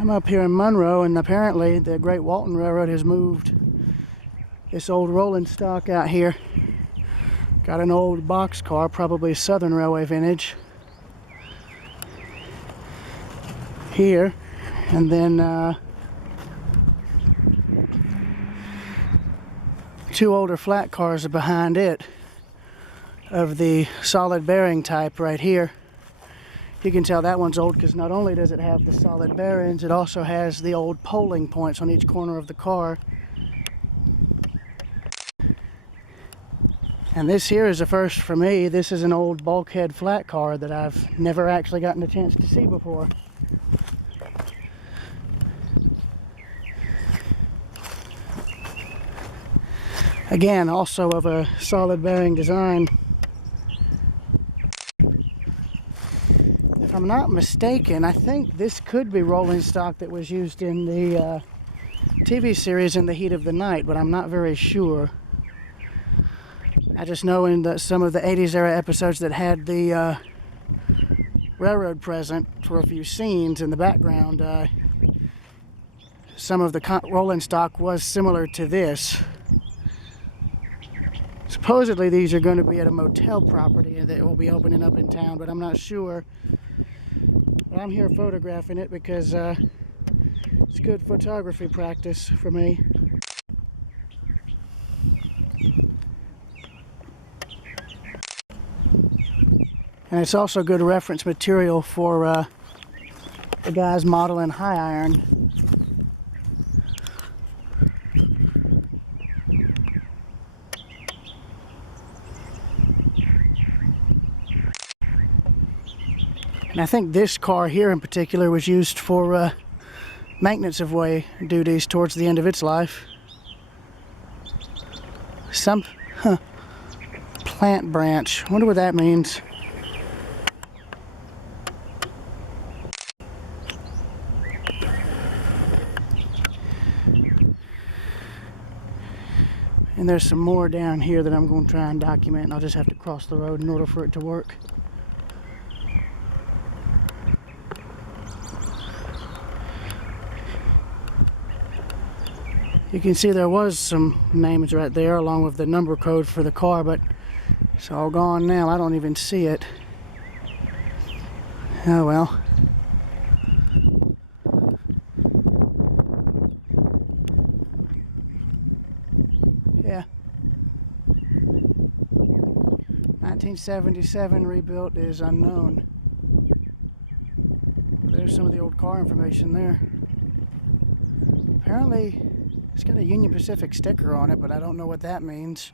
I'm up here in Monroe, and apparently the Great Walton Railroad has moved this old rolling stock out here. Got an old boxcar, probably Southern Railway vintage, here, and then two older flat cars are behind it of the solid bearing type right here. You can tell that one's old because not only does it have the solid bearings, it also has the old polling points on each corner of the car. And this here is a first for me. This is an old bulkhead flat car that I've never actually gotten a chance to see before. Again, also of a solid bearing design. If I'm not mistaken, I think this could be rolling stock that was used in the TV series In the Heat of the Night, but I'm not very sure. I just know in some of the 80s era episodes that had the railroad present for a few scenes in the background, some of the rolling stock was similar to this. Supposedly these are going to be at a motel property that will be opening up in town, but I'm not sure. But I'm here photographing it because it's good photography practice for me. And it's also good reference material for the guys modeling high iron. And I think this car here in particular was used for maintenance of way duties towards the end of its life. Some plant branch. I wonder what that means. And there's some more down here that I'm going to try and document, and I'll just have to cross the road in order for it to work. You can see there was some names right there along with the number code for the car, but it's all gone now. I don't even see it. Oh well. Yeah. 1977 rebuilt is unknown. There's some of the old car information there. Apparently it's got a Union Pacific sticker on it, but I don't know what that means.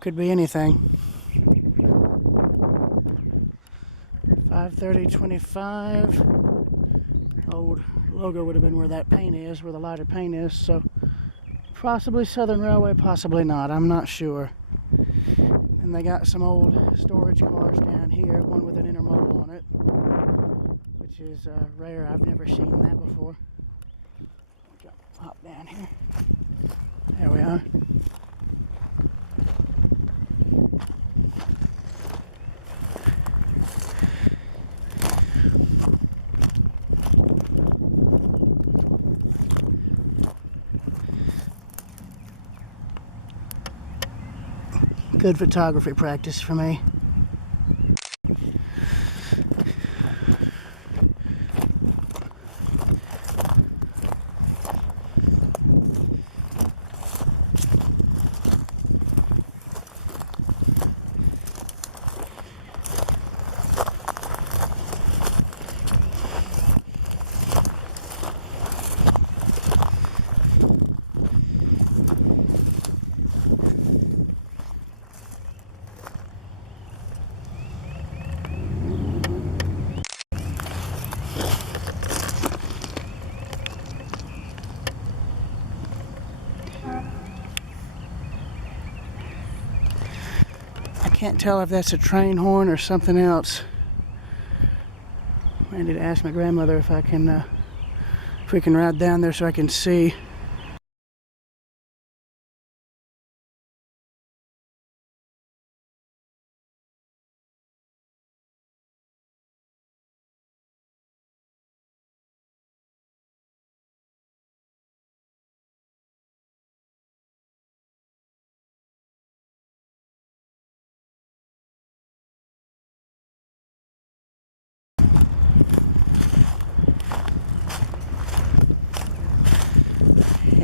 Could be anything. 53025. Old logo would have been where that paint is, where the lighter paint is, so possibly Southern Railway, possibly not, I'm not sure. And they got some old storage cars down here, one with an intermodal on it, which is rare. I've never seen that before. Hop down here. There we are. Good photography practice for me. Can't tell if that's a train horn or something else. I need to ask my grandmother if we can ride down there so I can see.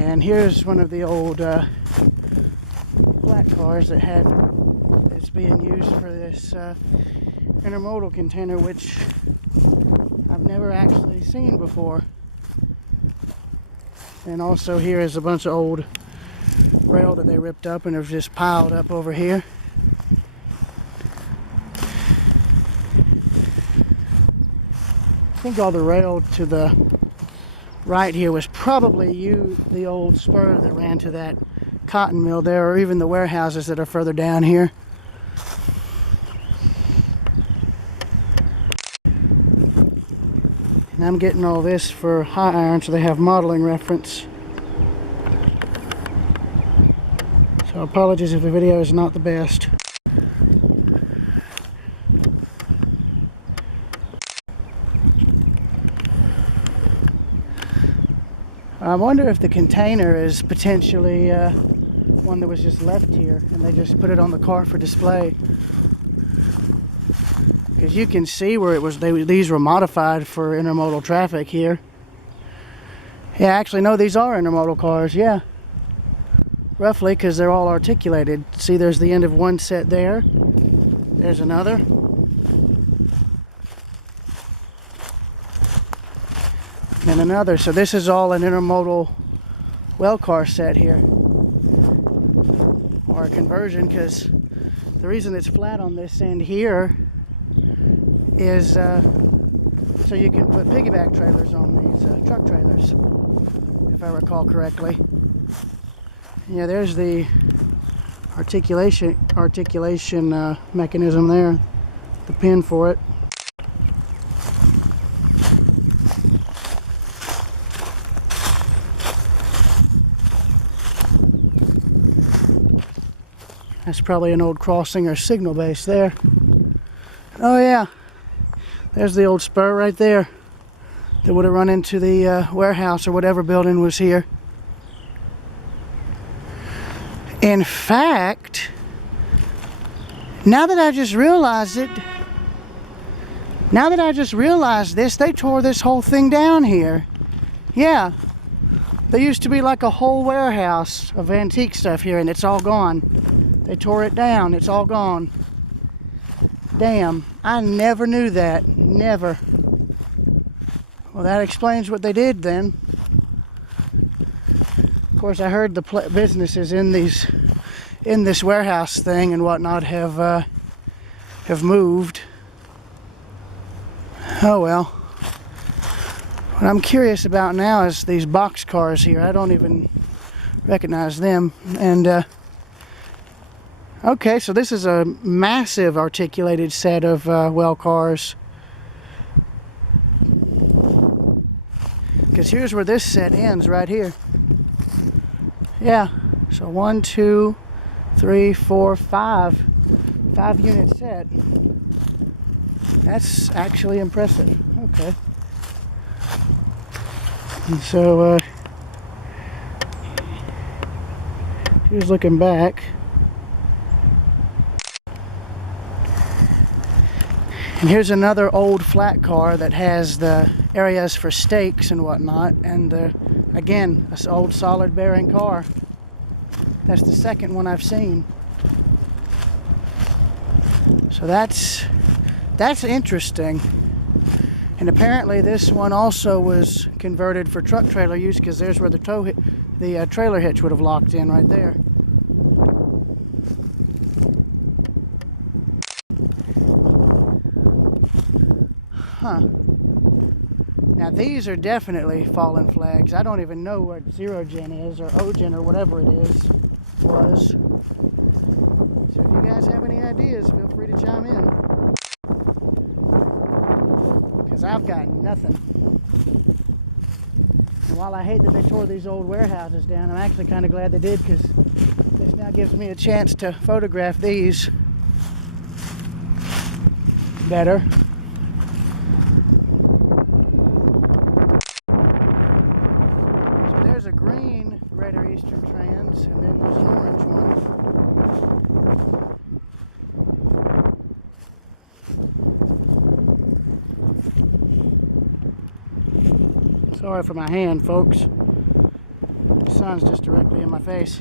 And here's one of the old flat cars that it's being used for this intermodal container, which I've never actually seen before. And also here is a bunch of old rail that they ripped up and have just piled up over here. I think all the rail to the right here was probably the old spur that ran to that cotton mill there, or even the warehouses that are further down here. And I'm getting all this for high iron, so they have modeling reference. So apologies if the video is not the best. I wonder if the container is potentially one that was just left here and they just put it on the car for display. Because you can see where it was, these were modified for intermodal traffic here. Yeah, actually, no, these are intermodal cars, yeah. Roughly, because they're all articulated. See, there's the end of one set there. There's another. And another. So this is all an intermodal well car set here, or a conversion, because the reason it's flat on this end here is so you can put piggyback trailers on these truck trailers, if I recall correctly. Yeah, there's the articulation mechanism there, the pin for it. That's probably an old crossing or signal base there. Oh yeah, there's the old spur right there that would have run into the warehouse or whatever building was here. In fact, now that I just realized this, they tore this whole thing down here. Yeah, there used to be like a whole warehouse of antique stuff here, and it's all gone. They tore it down. It's all gone. Damn, I never knew that. Never. Well, that explains what they did then. Of course, I heard the businesses in this warehouse thing and whatnot have moved. Oh well. What I'm curious about now is these box cars here. I don't even recognize them. And okay, so this is a massive articulated set of well cars. Because here's where this set ends, right here. Yeah, so 1, 2, 3, 4, 5. 5 unit set. That's actually impressive. Okay. And so, here's looking back. And here's another old flat car that has the areas for stakes and whatnot. And again, this old solid bearing car. That's the second one I've seen. So that's interesting. And apparently this one also was converted for truck trailer use, because there's where the trailer hitch would have locked in right there. Huh. Now these are definitely fallen flags. I don't even know what 0-gen is, or O-gen, or whatever it was. So if you guys have any ideas, feel free to chime in. Because I've got nothing. And while I hate that they tore these old warehouses down, I'm actually kind of glad they did, because this now gives me a chance to photograph these better. There's a green Greater Eastern Trans, and then there's an orange one. Sorry for my hand, folks. sun's just directly in my face.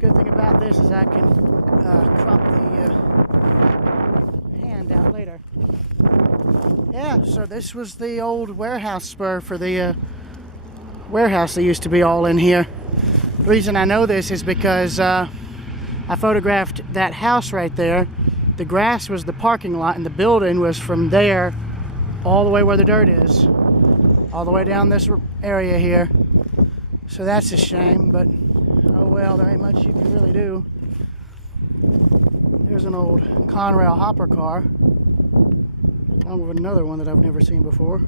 Good thing about this is I can crop the hand out later. Yeah, so this was the old warehouse spur for the warehouse that used to be all in here. The reason I know this is because I photographed that house right there. The grass was the parking lot and the building was from there all the way where the dirt is, all the way down this area here. So that's a shame, but oh well, there ain't much you can really do. There's an old Conrail hopper car, along with another one that I've never seen before.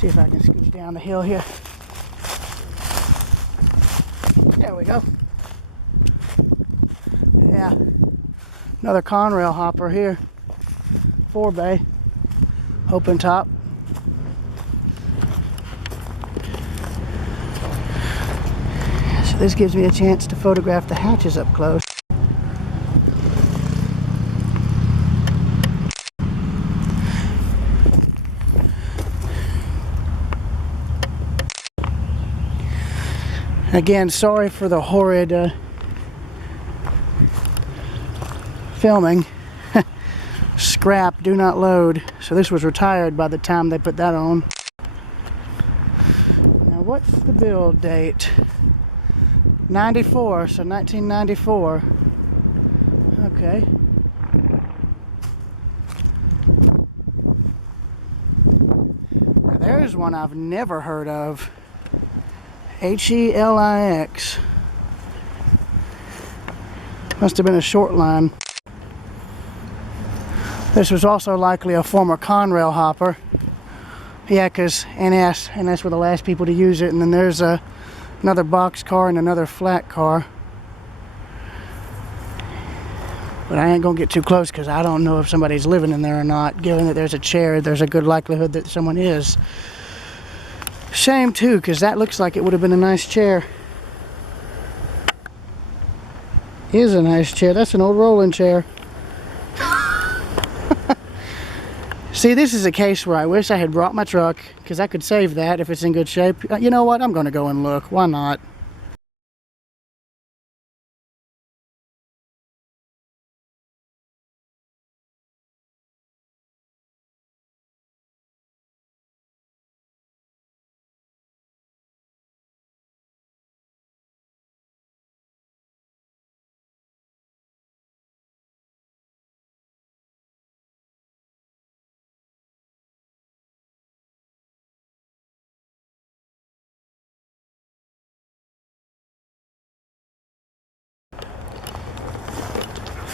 See if I can scooch down the hill here. There we go. Yeah, another Conrail hopper here. 4-bay, open top. So this gives me a chance to photograph the hatches up close. Again, sorry for the horrid filming. Scrap, do not load. So this was retired by the time they put that on. Now what's the build date? 94, so 1994. Okay. Now there's one I've never heard of. Helix. Must have been a short line. This was also likely a former Conrail hopper. Yeah, because NS were the last people to use it. And then there's another box car and another flat car. But I ain't gonna get too close because I don't know if somebody's living in there or not. Given that there's a chair, there's a good likelihood that someone is. Shame too, because that looks like it would have been a nice chair. Is a nice chair. That's an old rolling chair. See, this is a case where I wish I had brought my truck, because I could save that if it's in good shape. You know what? I'm going to go and look. Why not?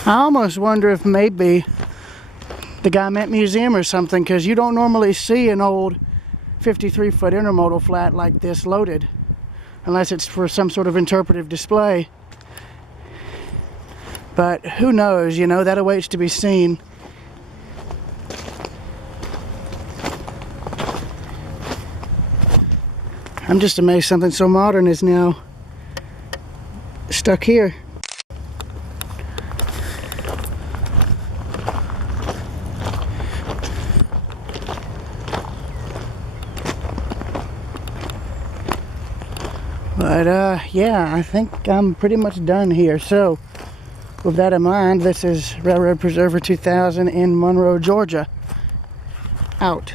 I almost wonder if maybe the guy meant museum or something, because you don't normally see an old 53-foot intermodal flat like this loaded, unless it's for some sort of interpretive display. But who knows, you know, that awaits to be seen. I'm just amazed something so modern is now stuck here. But yeah, I think I'm pretty much done here. So with that in mind, this is Railroad Preserver 2000 in Monroe, Georgia. Out.